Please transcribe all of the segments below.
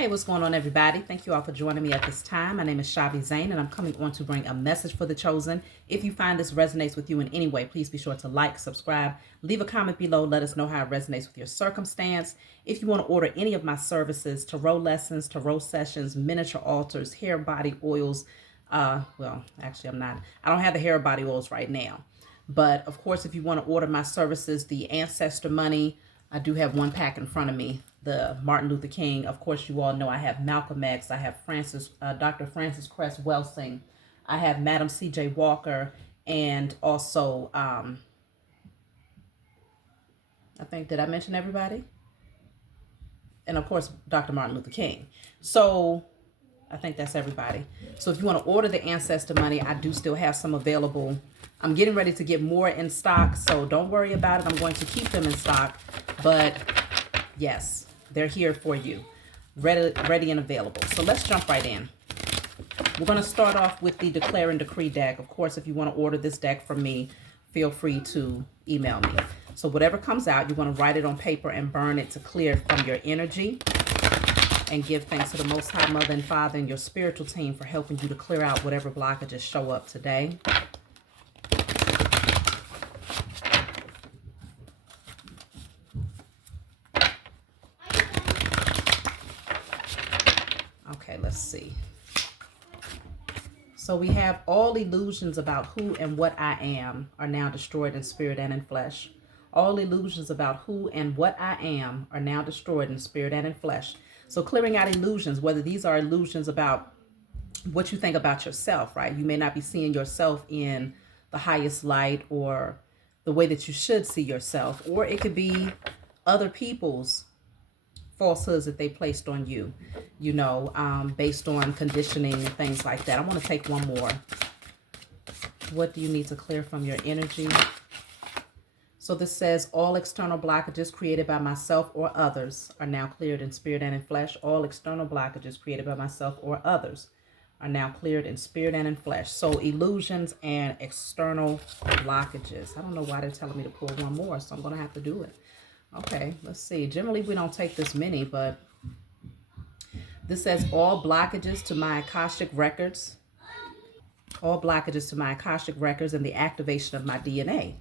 Hey, what's going on, everybody? Thank you all for joining me at this time. My name is Shavi Zane, and I'm coming on to bring a message for the chosen. If you find this resonates with you in any way, please be sure to like, subscribe, leave a comment below. Let us know how it resonates with your circumstance. If you want to order any of my services, tarot lessons, tarot sessions, miniature altars, hair, body oils, well, actually, I don't have the hair body oils right now. But of course, if you want to order my services, the Ancestor money, I do have one pack in front of me, the Martin Luther King. Of course, you all know I have Malcolm X. I have Dr. Francis Cress Welsing. I have Madam C.J. Walker. And also, I think, did I mention everybody? And of course, Dr. Martin Luther King. So I think that's everybody. So if you want to order the Ancestor money, I do still have some available. I'm getting ready to get more in stock, so don't worry about it. I'm going to keep them in stock. But yes, they're here for you, ready and available. So let's jump right in. We're going to start off with the Declare and Decree deck. Of course, if you want to order this deck from me, feel free to email me. So whatever comes out, you're going to write it on paper and burn it to clear from your energy. And give thanks to the Most High Mother and Father and your spiritual team for helping you to clear out whatever blockages show up today. Okay, let's see. So we have all illusions about who and what I am are now destroyed in spirit and in flesh. All illusions about who and what I am are now destroyed in spirit and in flesh. So clearing out illusions, whether these are illusions about what you think about yourself, right? You may not be seeing yourself in the highest light or the way that you should see yourself, or it could be other people's falsehoods that they placed on you, you know, based on conditioning and things like that. I want to take one more. What do you need to clear from your energy? So this says, all external blockages created by myself or others are now cleared in spirit and in flesh. All external blockages created by myself or others are now cleared in spirit and in flesh. So illusions and external blockages. I don't know why they're telling me to pull one more, so I'm going to have to do it. Okay, let's see. Generally, we don't take this many, but this says, all blockages to my Akashic records. All blockages to my Akashic records and the activation of my DNA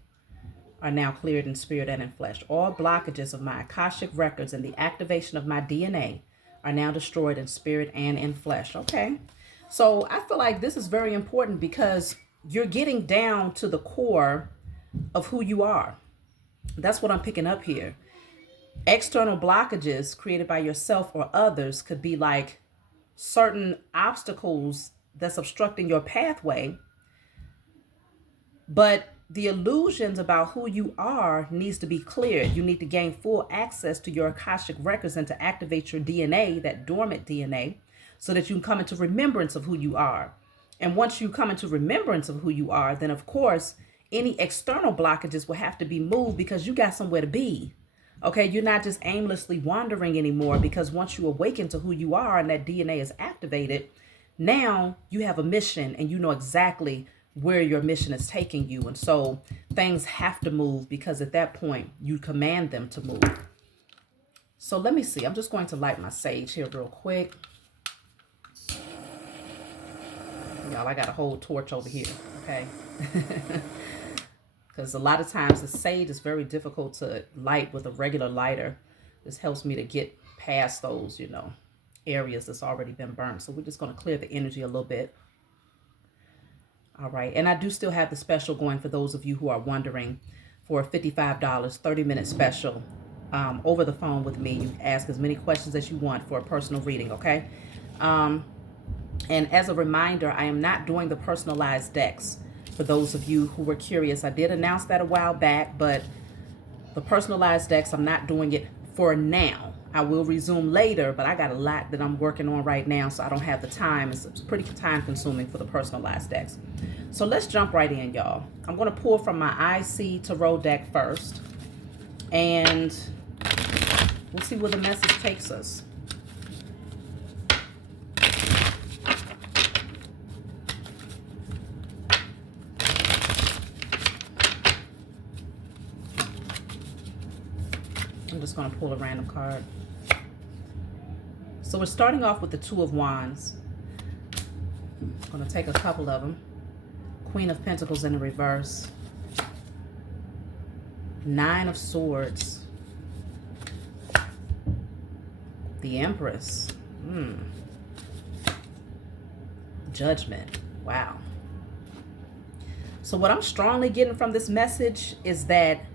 are now cleared in spirit and in flesh. All blockages of my Akashic records and the activation of my DNA are now destroyed in spirit and in flesh. Okay. So I feel like this is very important because you're getting down to the core of who you are. That's what I'm picking up here. External blockages created by yourself or others could be like certain obstacles that's obstructing your pathway. But the illusions about who you are needs to be cleared. You need to gain full access to your Akashic records and to activate your DNA, that dormant DNA, so that you can come into remembrance of who you are. And once you come into remembrance of who you are, then of course, any external blockages will have to be moved because you got somewhere to be. Okay, you're not just aimlessly wandering anymore, because once you awaken to who you are and that DNA is activated, now you have a mission and you know exactly where your mission is taking you. And so things have to move because at that point you command them to move. So let me see. I'm just going to light my sage here real quick. Y'all, I got a whole torch over here. Okay. Because a lot of times the sage is very difficult to light with a regular lighter. This helps me to get past those, you know, areas that's already been burned. So we're just going to clear the energy a little bit. All right. And I do still have the special going for those of you who are wondering, for $55, 30-minute special over the phone with me. You ask as many questions as you want for a personal reading. Okay. And as a reminder, I am not doing the personalized decks. For those of you who were curious, I did announce that a while back, but the personalized decks, I'm not doing it for now. I will resume later, but I got a lot that I'm working on right now, so I don't have the time. It's pretty time consuming for the personalized decks. So let's jump right in, y'all. I'm going to pull from my IC Tarot deck first, and we'll see where the message takes us. I'm just going to pull a random card. So we're starting off with the Two of Wands. I'm going to take a couple of them. Queen of Pentacles in the reverse. Nine of Swords. The Empress. Judgment. Wow. So what I'm strongly getting from this message is that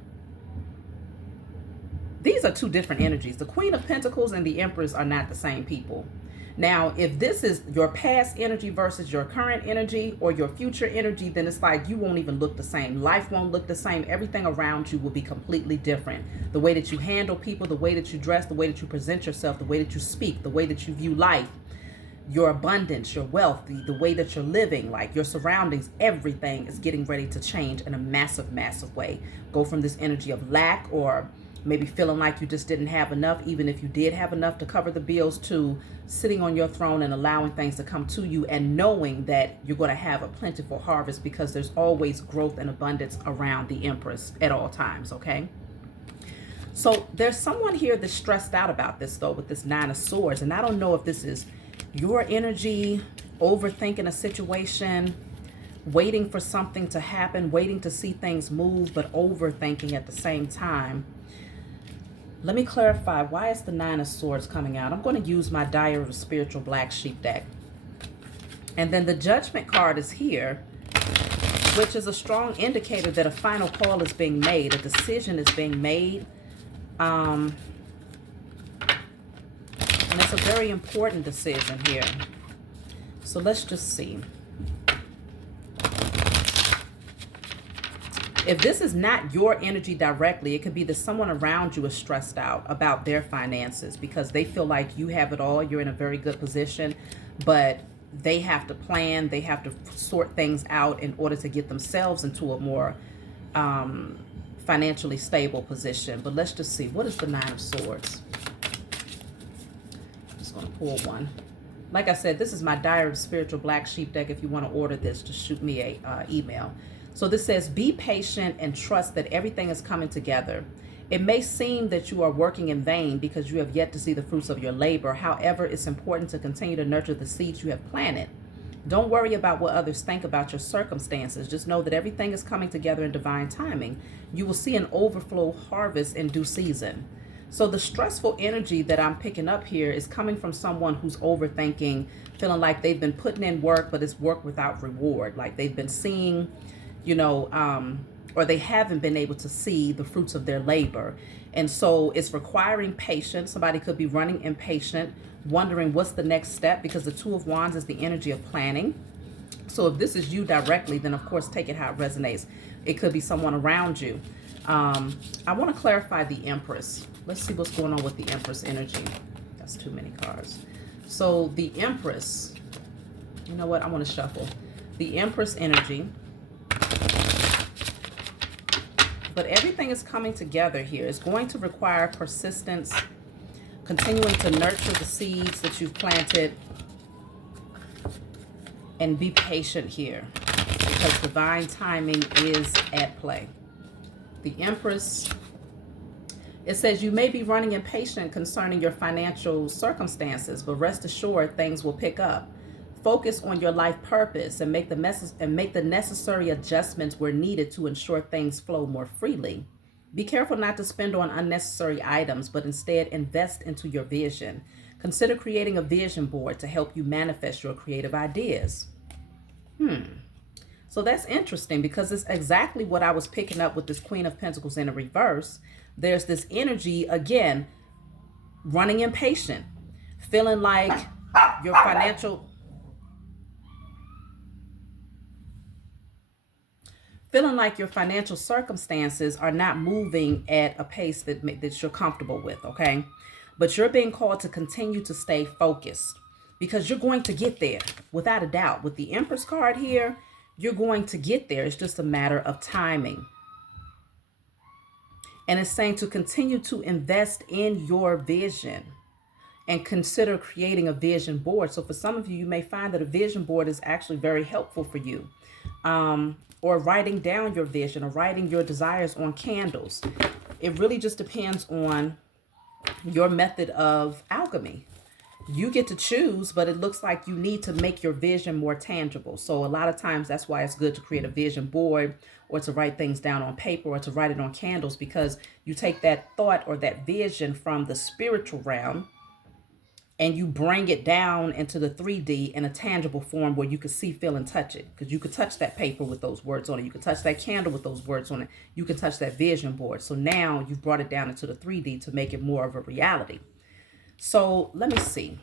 these are two different energies. The Queen of Pentacles and the Empress are not the same people. Now, if this is your past energy versus your current energy or your future energy, then it's like you won't even look the same. Life won't look the same. Everything around you will be completely different. The way that you handle people, the way that you dress, the way that you present yourself, the way that you speak, the way that you view life, your abundance, your wealth, the way that you're living, like your surroundings, everything is getting ready to change in a massive, massive way. Go from this energy of lack or maybe feeling like you just didn't have enough, even if you did have enough to cover the bills, to sitting on your throne and allowing things to come to you and knowing that you're going to have a plentiful harvest because there's always growth and abundance around the Empress at all times, okay? So there's someone here that's stressed out about this, though, with this Nine of Swords. And I don't know if this is your energy, overthinking a situation, waiting for something to happen, waiting to see things move, but overthinking at the same time. Let me clarify, why is the Nine of Swords coming out? I'm going to use my Diary of a Spiritual Black Sheep deck. And then the Judgment card is here, which is a strong indicator that a final call is being made, a decision is being made. And it's a very important decision here. So let's just see. If this is not your energy directly, it could be that someone around you is stressed out about their finances because they feel like you have it all. You're in a very good position, but they have to plan. They have to sort things out in order to get themselves into a more financially stable position. But let's just see. What is the Nine of Swords? I'm just going to pull one. Like I said, this is my Diary of Spiritual Black Sheep deck. If you want to order this, just shoot me a email. So this says, be patient and trust that everything is coming together. It may seem that you are working in vain because you have yet to see the fruits of your labor. However, it's important to continue to nurture the seeds you have planted. Don't worry about what others think about your circumstances. Just know that everything is coming together in divine timing. You will see an overflow harvest in due season. So the stressful energy that I'm picking up here is coming from someone who's overthinking, feeling like they've been putting in work, but it's work without reward. Like they've been seeing, you know, or they haven't been able to see the fruits of their labor. And so it's requiring patience. Somebody could be running impatient, wondering what's the next step, because the Two of Wands is the energy of planning. So if this is you directly, then of course take it how it resonates. It could be someone around you. I want to clarify the Empress. Let's see what's going on with the Empress energy. That's too many cards. So the Empress, you know what? I want to shuffle. The Empress energy. But everything is coming together here. It's going to require persistence, continuing to nurture the seeds that you've planted, and be patient here because divine timing is at play. The Empress, it says you may be running impatient concerning your financial circumstances, but rest assured things will pick up. Focus on your life purpose and make the necessary adjustments where needed to ensure things flow more freely. Be careful not to spend on unnecessary items, but instead invest into your vision. Consider creating a vision board to help you manifest your creative ideas. So that's interesting because it's exactly what I was picking up with this Queen of Pentacles in a reverse. There's this energy, again, running impatient, feeling like your financial circumstances are not moving at a pace that you're comfortable with, okay? But you're being called to continue to stay focused because you're going to get there without a doubt. With the Empress card here, you're going to get there. It's just a matter of timing. And it's saying to continue to invest in your vision and consider creating a vision board. So for some of you, you may find that a vision board is actually very helpful for you. Or writing down your vision or writing your desires on candles. It really just depends on your method of alchemy. You get to choose, but it looks like you need to make your vision more tangible. So a lot of times that's why it's good to create a vision board, or to write things down on paper, or to write it on candles, because you take that thought or that vision from the spiritual realm and you bring it down into the 3D in a tangible form where you can see, feel, and touch it. Because you could touch that paper with those words on it. You could touch that candle with those words on it. You can touch that vision board. So now you've brought it down into the 3D to make it more of a reality. So let me see.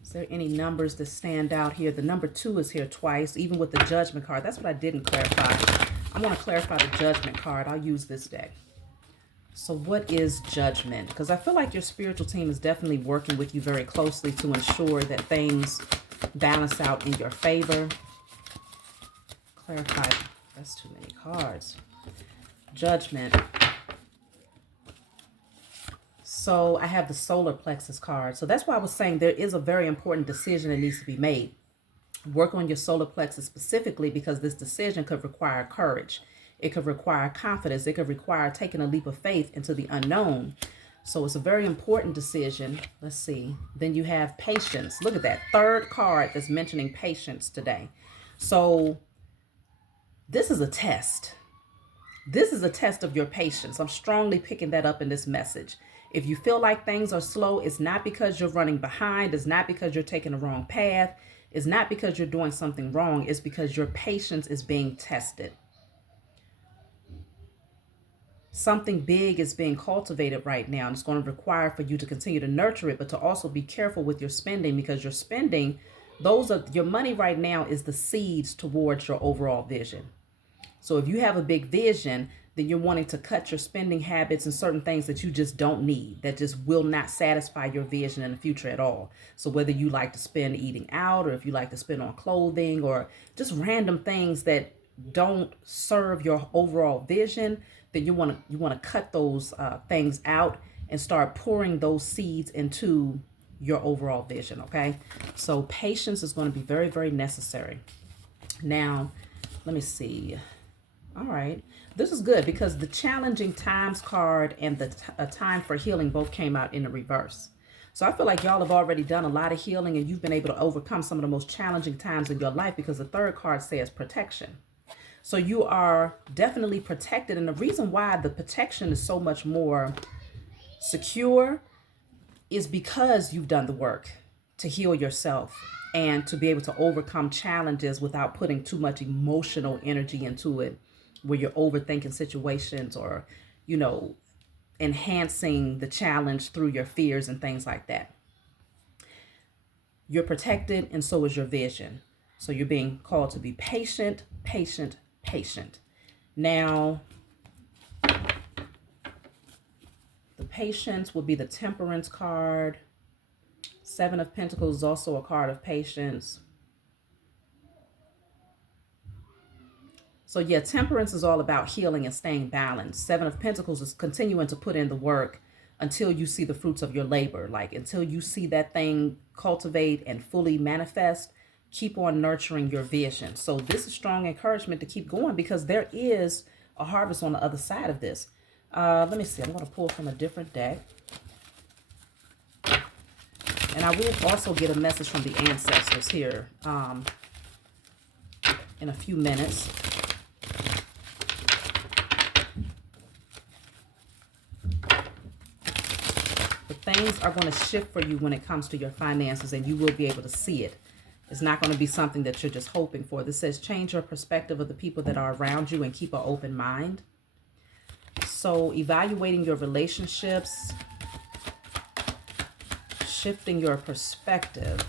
Is there any numbers that stand out here? The number 2 is here twice, even with the Judgment card. That's what I didn't clarify. I want to clarify the Judgment card. I'll use this deck. So what is Judgment? Because I feel like your spiritual team is definitely working with you very closely to ensure that things balance out in your favor. Clarify. That's too many cards. Judgment. So I have the solar plexus card. So that's why I was saying there is a very important decision that needs to be made. Work on your solar plexus specifically, because this decision could require courage. It could require confidence. It could require taking a leap of faith into the unknown. So it's a very important decision. Let's see. Then you have patience. Look at that third card that's mentioning patience today. So this is a test. This is a test of your patience. I'm strongly picking that up in this message. If you feel like things are slow, it's not because you're running behind. It's not because you're taking the wrong path. It's not because you're doing something wrong. It's because your patience is being tested. Something big is being cultivated right now, and it's going to require for you to continue to nurture it, but to also be careful with your spending, because your spending, your money right now is the seeds towards your overall vision. So if you have a big vision, then you're wanting to cut your spending habits and certain things that you just don't need, that just will not satisfy your vision in the future at all. So whether you like to spend eating out, or if you like to spend on clothing, or just random things that don't serve your overall vision, then you want to cut those things out and start pouring those seeds into your overall vision. Okay, so patience is going to be very, very necessary. Now, let me see. All right, this is good, because the challenging times card and the time for healing both came out in the reverse. So I feel like y'all have already done a lot of healing, and you've been able to overcome some of the most challenging times in your life, because the third card says protection. So you are definitely protected. And the reason why the protection is so much more secure is because you've done the work to heal yourself and to be able to overcome challenges without putting too much emotional energy into it, where you're overthinking situations, or, enhancing the challenge through your fears and things like that. You're protected, and so is your vision. So you're being called to be patient, patient, patient. Now, the patience will be the Temperance card. 7 of Pentacles is also a card of patience. So yeah, Temperance is all about healing and staying balanced. 7 of Pentacles is continuing to put in the work until you see the fruits of your labor. Like, until you see that thing cultivate and fully manifest, keep on nurturing your vision. So this is strong encouragement to keep going, because there is a harvest on the other side of this. Let me see. I'm going to pull from a different deck. And I will also get a message from the ancestors here in a few minutes. But things are going to shift for you when it comes to your finances, and you will be able to see it. It's not going to be something that you're just hoping for. This says change your perspective of the people that are around you and keep an open mind. So evaluating your relationships, shifting your perspective.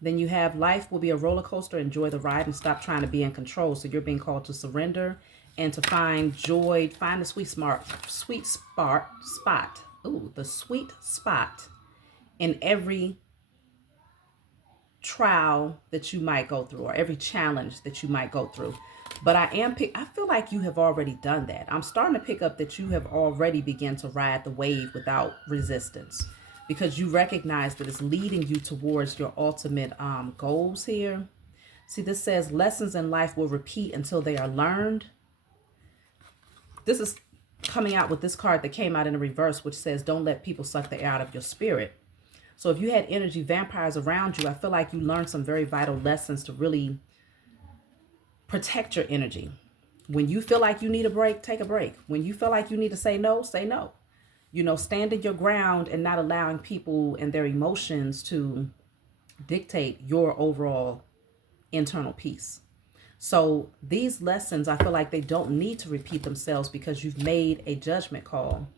Then you have life will be a roller coaster. Enjoy the ride and stop trying to be in control. So you're being called to surrender and to find joy, find the sweet spot. Ooh, the sweet spot in every trial that you might go through, or every challenge that you might go through. But I feel like you have already done that. I'm starting to pick up that you have already begun to ride the wave without resistance, because you recognize that it's leading you towards your ultimate goals here. See, this says lessons in life will repeat until they are learned. This is coming out with this card that came out in the reverse, which says, don't let people suck the air out of your spirit. So if you had energy vampires around you, I feel like you learned some very vital lessons to really protect your energy. When you feel like you need a break, take a break. When you feel like you need to say no, say no. You know, standing your ground and not allowing people and their emotions to dictate your overall internal peace. So these lessons, I feel like they don't need to repeat themselves because you've made a judgment call.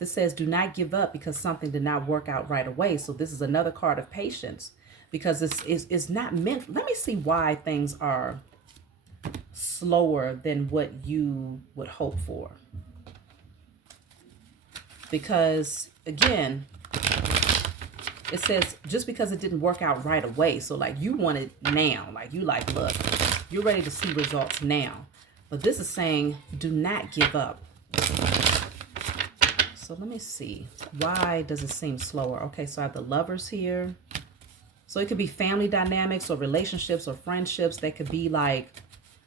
This says, do not give up because something did not work out right away. So this is another card of patience because it's not meant. Let me see why things are slower than what you would hope for. Because again, it says just because it didn't work out right away. So like you want it now, like you like, look, you're ready to see results now. But this is saying, do not give up. So let me see. Why does it seem slower? Okay, so I have the Lovers here. So it could be family dynamics or relationships or friendships that could be like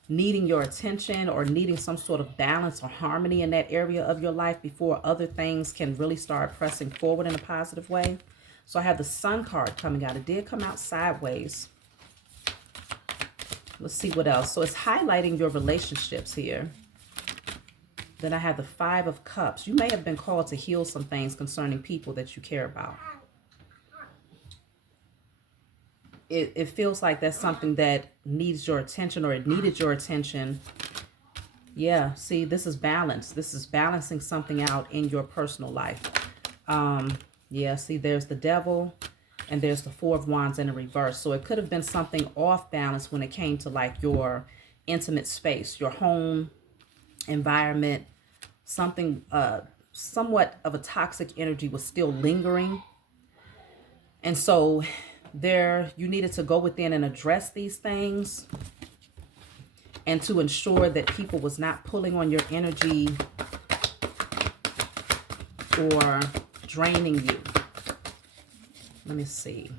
needing your attention or needing some sort of balance or harmony in that area of your life before other things can really start pressing forward in a positive way. So I have the Sun card coming out. It did come out sideways. Let's see what else. So it's highlighting your relationships here. Then I have the Five of Cups. You may have been called to heal some things concerning people that you care about. It feels like that's something that needs your attention, or it needed your attention. Yeah, see, this is balance. This is balancing something out in your personal life. Yeah, see, there's the Devil and there's the Four of Wands in a reverse. So it could have been something off balance when it came to like your intimate space, your home environment. Something somewhat of a toxic energy was still lingering. And so there, you needed to go within and address these things and to ensure that people was not pulling on your energy or draining you. Let me see.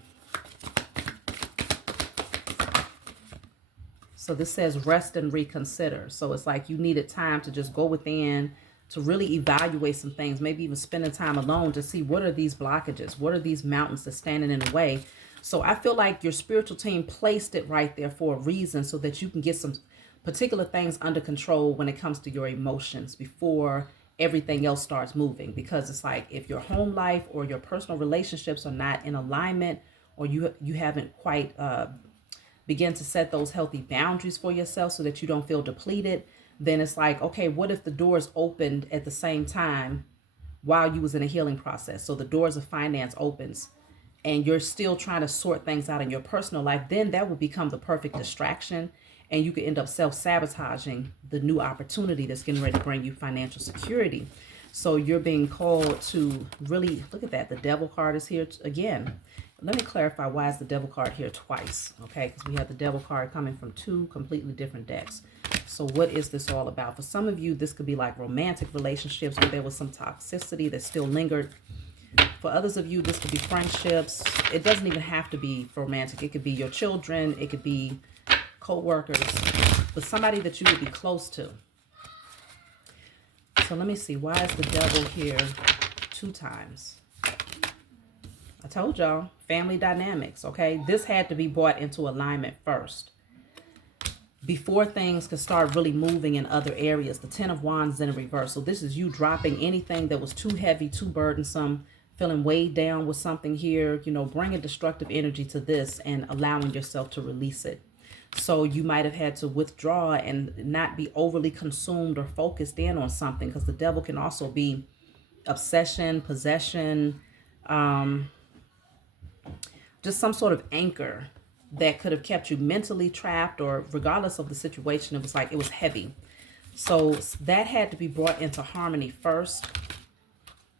So this says rest and reconsider. So it's like you needed time to just go within to really evaluate some things, maybe even spending time alone to see what are these blockages, what are these mountains that's standing in the way. So I feel like your spiritual team placed it right there for a reason so that you can get some particular things under control when it comes to your emotions before everything else starts moving. Because it's like if your home life or your personal relationships are not in alignment, or you haven't quite begin to set those healthy boundaries for yourself so that you don't feel depleted, then it's like, okay, what if the doors opened at the same time while you was in a healing process? So the doors of finance opens and you're still trying to sort things out in your personal life, then that will become the perfect distraction. And you could end up self-sabotaging the new opportunity that's getting ready to bring you financial security. So you're being called to really, look at that. The Devil card is here again. Let me clarify, why is the Devil card here twice? Okay, because we have the Devil card coming from two completely different decks. So what is this all about? For some of you, this could be like romantic relationships where there was some toxicity that still lingered. For others of you, this could be friendships. It doesn't even have to be romantic. It could be your children. It could be co-workers, but somebody that you would be close to. So let me see. Why is the Devil here two times? I told y'all, family dynamics, okay? This had to be brought into alignment first before things could start really moving in other areas. The Ten of Wands in reverse. So this is you dropping anything that was too heavy, too burdensome, feeling weighed down with something here, you know, bringing destructive energy to this and allowing yourself to release it. So you might have had to withdraw and not be overly consumed or focused in on something, because the Devil can also be obsession, possession, just some sort of anchor that could have kept you mentally trapped, or regardless of the situation, it was like it was heavy. So that had to be brought into harmony first.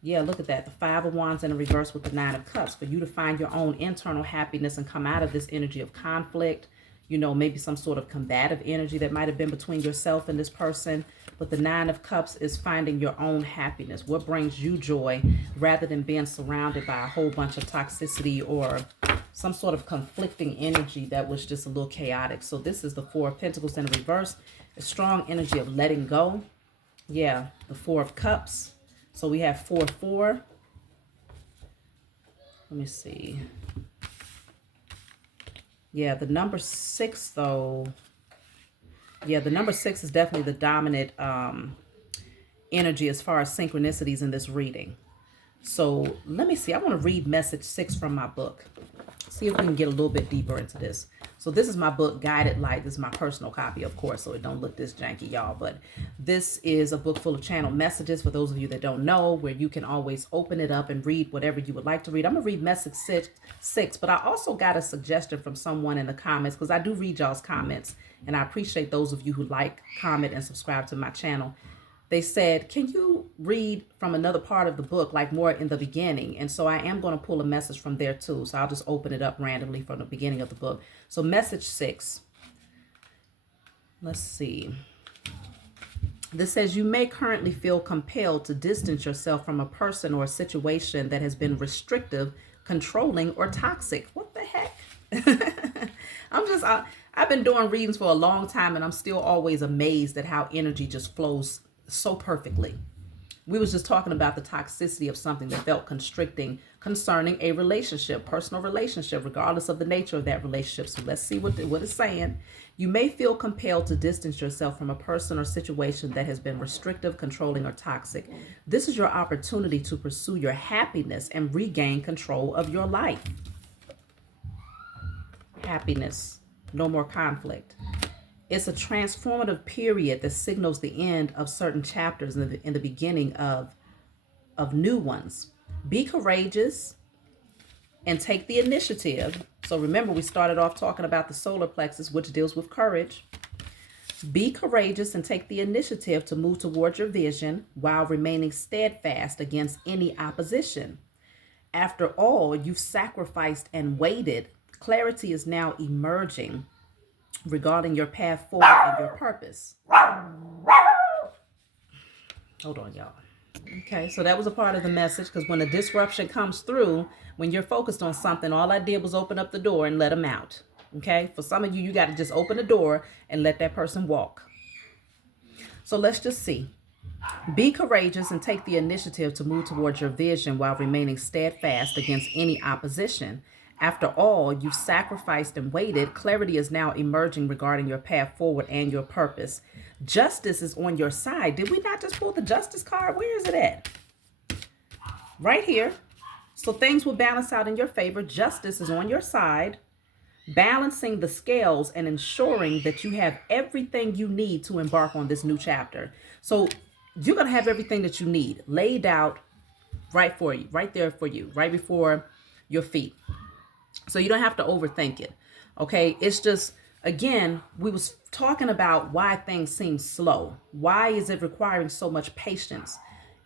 Yeah, look at that. The Five of Wands in a reverse with the Nine of Cups. For you to find your own internal happiness and come out of this energy of conflict. You know, maybe some sort of combative energy that might have been between yourself and this person. But the Nine of Cups is finding your own happiness. What brings you joy, rather than being surrounded by a whole bunch of toxicity or some sort of conflicting energy that was just a little chaotic. So this is the Four of Pentacles in reverse. A strong energy of letting go. Yeah, the Four of Cups. So we have 4-4. Let me see. Yeah, the number 6, though. Yeah, the number 6 is definitely the dominant energy as far as synchronicities in this reading. So let me see. I want to read message 6 from my book. See if we can get a little bit deeper into this. So this is my book, Guided Light. This is my personal copy, of course, so it don't look this janky, y'all. But this is a book full of channel messages for those of you that don't know, where you can always open it up and read whatever you would like to read. I'm going to read message six, but I also got a suggestion from someone in the comments, because I do read y'all's comments, and I appreciate those of you who like, comment, and subscribe to my channel. They said, can you read from another part of the book, like more in the beginning? And so I am going to pull a message from there too. So I'll just open it up randomly from the beginning of the book. So message 6. Let's see. This says, you may currently feel compelled to distance yourself from a person or a situation that has been restrictive, controlling, or toxic. What the heck? I've been doing readings for a long time, and I'm still always amazed at how energy just flows so perfectly. We was just talking about the toxicity of something that felt constricting concerning a relationship, personal relationship, regardless of the nature of that relationship. So let's see what it's saying. You may feel compelled to distance yourself from a person or situation that has been restrictive, controlling, or toxic. This is your opportunity to pursue your happiness and regain control of your life. Happiness, no more conflict. It's a transformative period that signals the end of certain chapters in the beginning of new ones. Be courageous and take the initiative. So remember, we started off talking about the solar plexus, which deals with courage. Be courageous and take the initiative to move towards your vision while remaining steadfast against any opposition. After all, you've sacrificed and waited. Clarity is now emerging regarding your path forward and your purpose. Hold on, y'all. Okay, so that was a part of the message, because when the disruption comes through, when you're focused on something, all I did was open up the door and let them out. Okay, for some of you, you got to just open the door and let that person walk. So let's just see. Be courageous and take the initiative to move towards your vision while remaining steadfast against any opposition. After all, you've sacrificed and waited. Clarity is now emerging regarding your path forward and your purpose. Justice is on your side. Did we not just pull the justice card? Where is it at? Right here. So things will balance out in your favor. Justice is on your side, balancing the scales and ensuring that you have everything you need to embark on this new chapter. So you're going to have everything that you need laid out right for you, right there for you, right before your feet. So you don't have to overthink it. Okay. It's just, again, we was talking about why things seem slow. Why is it requiring so much patience?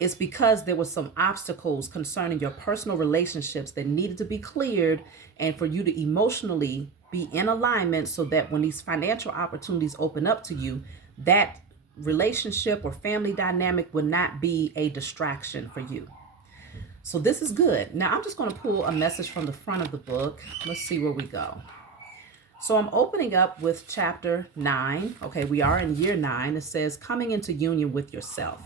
It's because there were some obstacles concerning your personal relationships that needed to be cleared, and for you to emotionally be in alignment so that when these financial opportunities open up to you, that relationship or family dynamic would not be a distraction for you. So this is good. Now I'm just going to pull a message from the front of the book. Let's see where we go. So I'm opening up with chapter 9. Okay, we are in year 9. It says, coming into union with yourself.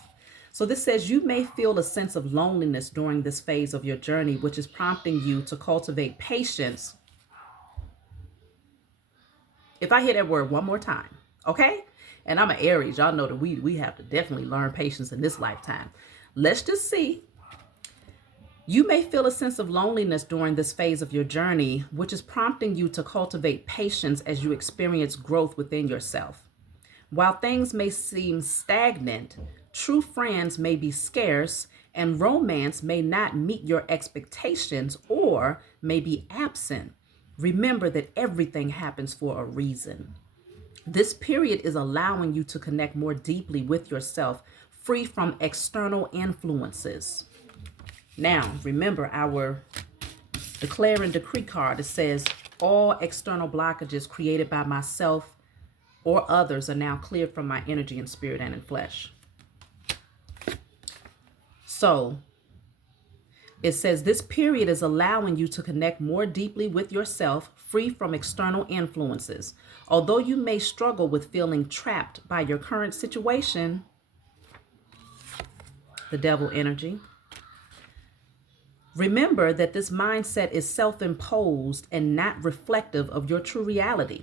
So this says, you may feel a sense of loneliness during this phase of your journey, which is prompting you to cultivate patience. If I hear that word one more time, okay? And I'm an Aries. Y'all know that we have to definitely learn patience in this lifetime. Let's just see. You may feel a sense of loneliness during this phase of your journey, which is prompting you to cultivate patience as you experience growth within yourself. While things may seem stagnant, true friends may be scarce, and romance may not meet your expectations or may be absent. Remember that everything happens for a reason. This period is allowing you to connect more deeply with yourself, free from external influences. Now, remember our declare and decree card. It says, all external blockages created by myself or others are now cleared from my energy and spirit and in flesh. So it says this period is allowing you to connect more deeply with yourself, free from external influences. Although you may struggle with feeling trapped by your current situation, the devil energy. Remember that this mindset is self-imposed and not reflective of your true reality.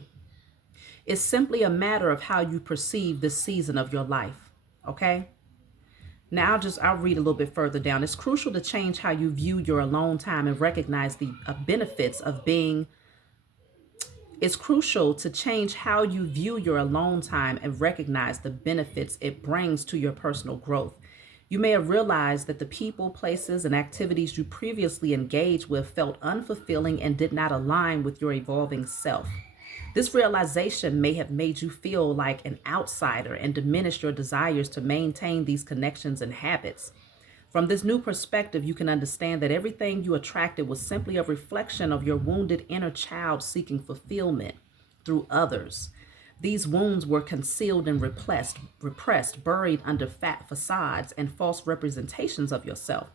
It's simply a matter of how you perceive this season of your life. Okay? Now I'll read a little bit further down. It's crucial to change how you view your alone time and recognize the benefits of being. It's crucial to change how you view your alone time and recognize the benefits it brings to your personal growth. You may have realized that the people, places, and activities you previously engaged with felt unfulfilling and did not align with your evolving self. This realization may have made you feel like an outsider and diminished your desires to maintain these connections and habits. From this new perspective, you can understand that everything you attracted was simply a reflection of your wounded inner child seeking fulfillment through others. These wounds were concealed and repressed, buried under fat facades and false representations of yourself.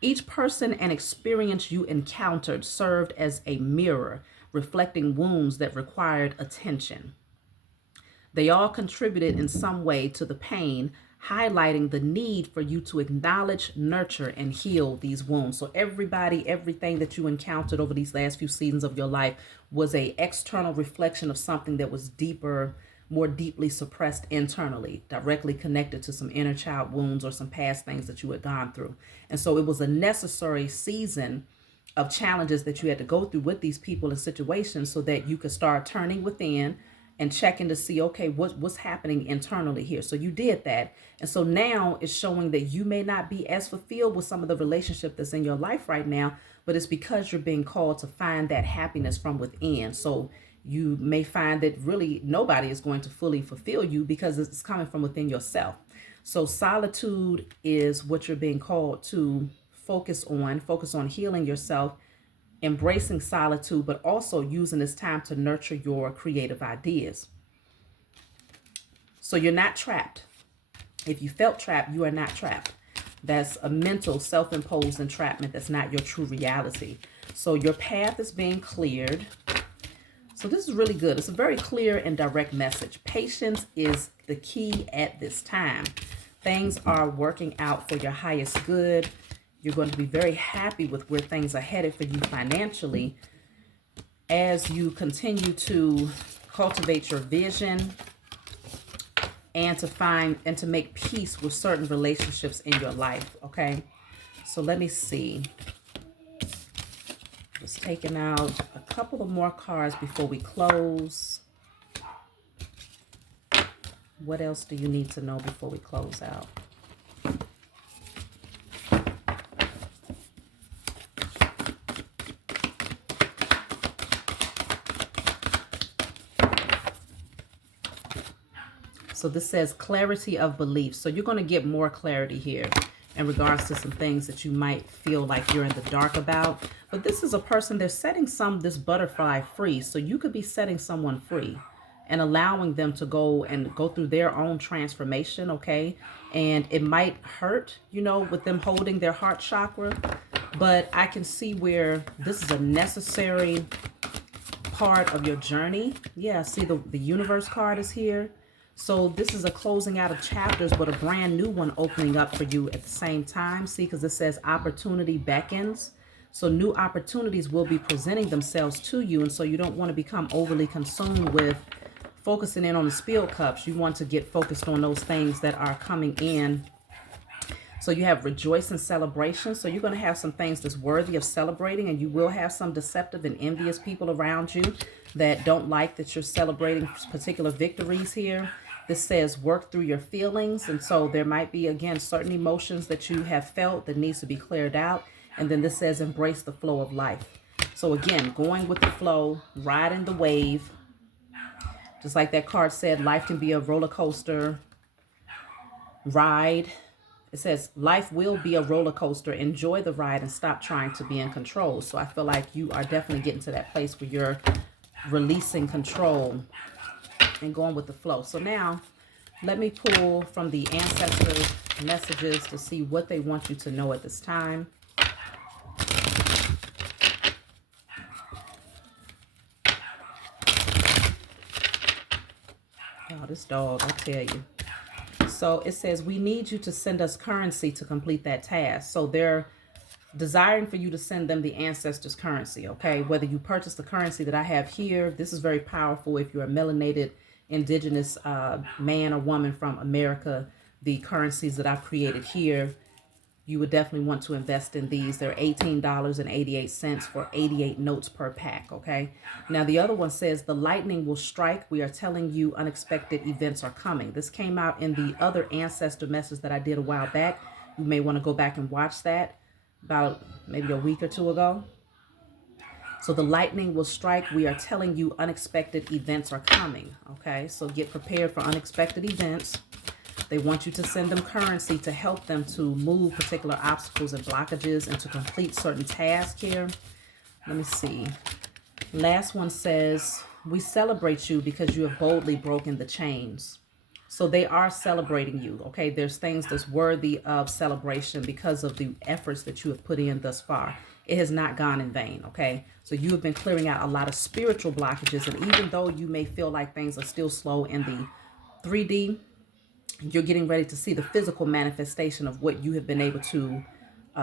Each person and experience you encountered served as a mirror, reflecting wounds that required attention. They all contributed in some way to the pain, highlighting the need for you to acknowledge, nurture, and heal these wounds. So everything that you encountered over these last few seasons of your life was an external reflection of something that was deeper, more deeply suppressed internally, directly connected to some inner child wounds or some past things that you had gone through. And so it was a necessary season of challenges that you had to go through with these people and situations so that you could start turning within and checking to see, okay, what's happening internally here. So you did that. And so now it's showing that you may not be as fulfilled with some of the relationship that's in your life right now, but it's because you're being called to find that happiness from within. So you may find that really nobody is going to fully fulfill you because it's coming from within yourself. So solitude is what you're being called to focus on healing yourself, embracing solitude, but also using this time to nurture your creative ideas. So you're not trapped. If you felt trapped, you are not trapped. That's a mental, self-imposed entrapment. That's not your true reality. So your path is being cleared. So this is really good. It's a very clear and direct message. Patience is the key at this time. Things are working out for your highest good. You're going to be very happy with where things are headed for you financially as you continue to cultivate your vision and to make peace with certain relationships in your life. Okay, so let me see. Just taking out a couple of more cards before we close. What else do you need to know before we close out? So this says clarity of belief. So you're going to get more clarity here in regards to some things that you might feel like you're in the dark about. But this is a person, they're setting this butterfly free. So you could be setting someone free and allowing them to go through their own transformation, okay? And it might hurt, with them holding their heart chakra. But I can see where this is a necessary part of your journey. Yeah, see the universe card is here. So this is a closing out of chapters, but a brand new one opening up for you at the same time. See, because it says opportunity beckons. So new opportunities will be presenting themselves to you. And so you don't want to become overly consumed with focusing in on the spilled cups. You want to get focused on those things that are coming in. So you have rejoice and celebration. So you're going to have some things that's worthy of celebrating, and you will have some deceptive and envious people around you that don't like that you're celebrating particular victories here. This says work through your feelings. And so there might be, again, certain emotions that you have felt that needs to be cleared out. And then this says embrace the flow of life. So again, going with the flow, riding the wave. Just like that card said, life can be a roller coaster ride. It says life will be a roller coaster. Enjoy the ride and stop trying to be in control. So I feel like you are definitely getting to that place where you're releasing control and going with the flow. So now let me pull from the Ancestor messages to see what they want you to know at this time. Oh, this dog, I tell you. So it says, we need you to send us currency to complete that task. So they're desiring for you to send them the ancestors' currency, okay? Whether you purchase the currency that I have here, this is very powerful if you're a melanated indigenous man or woman from America. The currencies that I've created here, you would definitely want to invest in these. They're $18.88 for 88 notes per pack, okay? Now, the other one says, the lightning will strike. We are telling you unexpected events are coming. This came out in the other ancestor message that I did a while back. You may want to go back and watch that about maybe a week or two ago. So the lightning will strike. We are telling you unexpected events are coming, okay? So get prepared for unexpected events. They want you to send them currency to help them to move particular obstacles and blockages and to complete certain tasks here. Let me see. Last one says, we celebrate you because you have boldly broken the chains. So they are celebrating you, okay? There's things that's worthy of celebration because of the efforts that you have put in thus far. It has not gone in vain, okay? So you have been clearing out a lot of spiritual blockages, and even though you may feel like things are still slow in the 3D, you're getting ready to see the physical manifestation of what you have been able to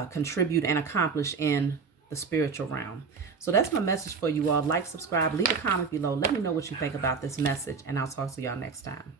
contribute and accomplish in the spiritual realm. So that's my message for you all. Like, subscribe, leave a comment below. Let me know what you think about this message, and I'll talk to y'all next time.